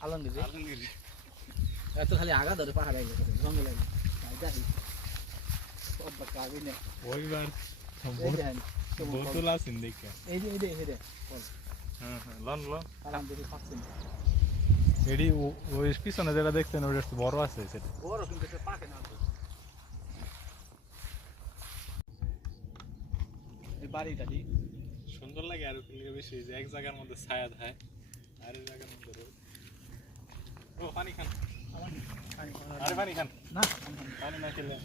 আলমগীর আলমগীর এত খালি আগা ধরে পাহাড়ে গেছে জঙ্গলে যাই অব্বা কাগজ নে ওইবার এই দেখেন বোতল আছেন দেখে এই যে হ্যাঁ হ্যাঁ লন লন কালাম দেখি পাচ্ছেন এডি ওই পিছনে যেটা দেখছেন ওটা একটু বড় আছে সেটা বড় কিন্তু এটা পাকে না তো এই বাড়িটা দি সুন্দর লাগে আর ওখানে বেশি যে এক জায়গার মধ্যে ছায়া থাকে আর এক জায়গার মধ্যে রোদ ও পানি খান আরে পানি খান না পানি না খেলে